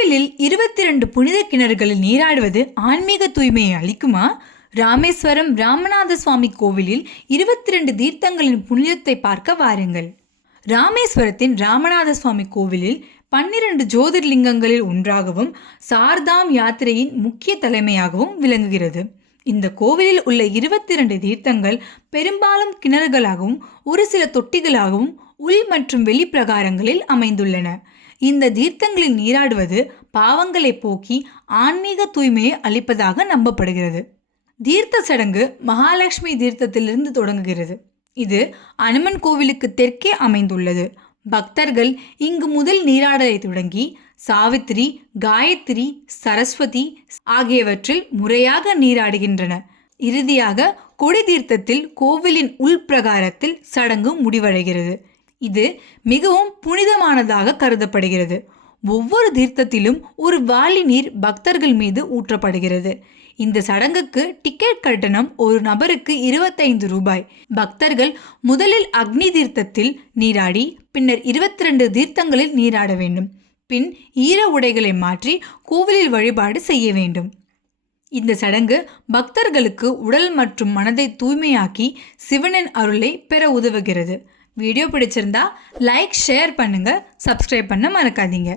கோவிலில் 22 புனித கிணறுகளில் நீராடுவது ஆன்மீக தூய்மையை அளிக்குமா? ராமேஸ்வரம் ராமநாத சுவாமி கோவிலில் 22 தீர்த்தங்களின் புனிதத்தை பார்க்க வாருங்கள். ராமேஸ்வரத்தின் ராமநாத சுவாமி கோவிலில் 12 ஜோதிர்லிங்கங்களில் ஒன்றாகவும் சார்தாம் யாத்திரையின் முக்கிய தலைமையாகவும் விளங்குகிறது. இந்த கோவிலில் உள்ள 22 தீர்த்தங்கள் பெரும்பாலும் கிணறுகளாகவும் ஒரு சில தொட்டிகளாகவும் உள் மற்றும் வெளி பிரகாரங்களில் அமைந்துள்ளன. இந்த தீர்த்தங்களில் நீராடுவது பாவங்களை போக்கி ஆன்மீக தூய்மையை அளிப்பதாக நம்பப்படுகிறது. தீர்த்த சடங்கு மகாலட்சுமி தீர்த்தத்திலிருந்து தொடங்குகிறது. இது அனுமன் கோவிலுக்கு தெற்கே அமைந்துள்ளது. பக்தர்கள் இங்கு முதல் நீராடலை தொடங்கி சாவித்திரி, காயத்ரி, சரஸ்வதி ஆகியவற்றில் முறையாக நீராடுகின்றனர். இறுதியாக கொடி தீர்த்தத்தில் கோவிலின் உள்பிரகாரத்தில் சடங்கு முடிவடைகிறது. இது மிகவும் புனிதமானதாக கருதப்படுகிறது. ஒவ்வொரு தீர்த்தத்திலும் ஒரு வாளி நீர் பக்தர்கள் மீது ஊற்றப்படுகிறது. இந்த சடங்குக்கு டிக்கெட் கட்டணம் ஒரு நபருக்கு 25 ரூபாய். பக்தர்கள் முதலில் அக்னி தீர்த்தத்தில் நீராடி பின்னர் 22 தீர்த்தங்களில் நீராட வேண்டும். பின் ஈர உடைகளை மாற்றி கோவிலில் வழிபாடு செய்ய வேண்டும். இந்த சடங்கு பக்தர்களுக்கு உடல் மற்றும் மனதை தூய்மையாக்கி சிவனின் அருளை பெற உதவுகிறது. வீடியோ பிடிச்சிருந்தா லைக், ஷேர் பண்ணுங்க, சப்ஸ்கிரைப் பண்ண மறக்காதீங்க.